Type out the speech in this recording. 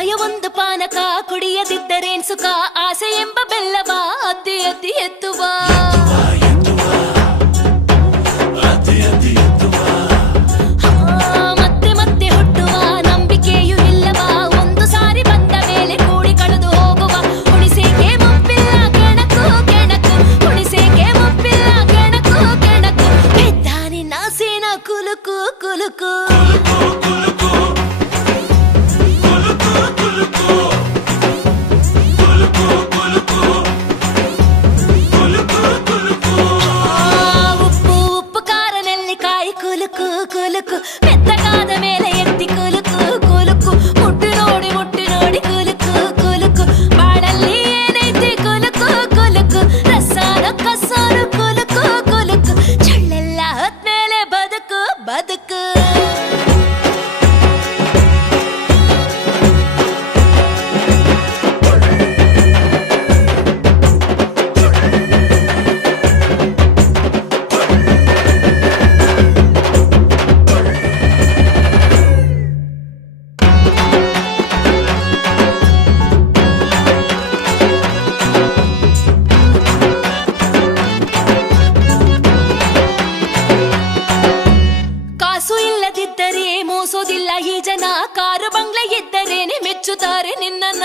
ಕಜ್ಜಾಯ ಒಂದು ಪಾನಕ ಕುಡಿಯದಿದ್ದರೇನ್ ಸುಖ ಆಸೆ ಎಂಬ ಬೆಲ್ಲವ ಅದ್ದಿ ಅದ್ದಿ ಎತ್ತುವ ಮತ್ತೆ ಮತ್ತೆ ಹುಟ್ಟುವ ನಂಬಿಕೆಯೂ ಇಲ್ಲವ ಒಂದು ಸಾರಿ ಬಂದ ಮೇಲೆ ಕೂಡಿ ಕಳೆದು ಹೋಗುವ ಉಳಿಸೇಕೆ ಮುಪ್ಪಿಲ್ಲ ಕೆಣಕು ಕೆಣಕು ಉಳಿಸೇಕೆ ಮುಪ್ಪಿಲ್ಲ ಕೆಣಕು ಕೆಣಕು ಎದ್ದಾನೆ ನಾಸಿನ ಕುಲುಕು ಕುಲುಕು ಕುಲುಕು ಕುಲುಕು ಮೆತ್ತಗಾದ ಮೇಲೆ ಎತ್ತಿ ಕುಲುಕು ಕುಲುಕು ಮುಟ್ಟಿ ನೋಡಿ ಕುಲುಕು ಕುಲುಕು ಬಾಳಲ್ಲಿ ಏನೈತಿ ಕುಲುಕು ಕುಲುಕು ರಸಾರು ಕಸಾರು ಕುಲುಕು ಕುಲುಕು ಚಳ್ಳೆಲ್ಲ ಹೊತ್ಮೇಲೆ ಬದುಕು ಬದುಕು ಮೋಸೋದಿಲ್ಲ ಈ ಜನ ಕಾರು ಬಂಗ್ಲೆ ಇದ್ದರೇನೆ ಮೆಚ್ಚುತ್ತಾರೆ ನಿನ್ನನ್ನ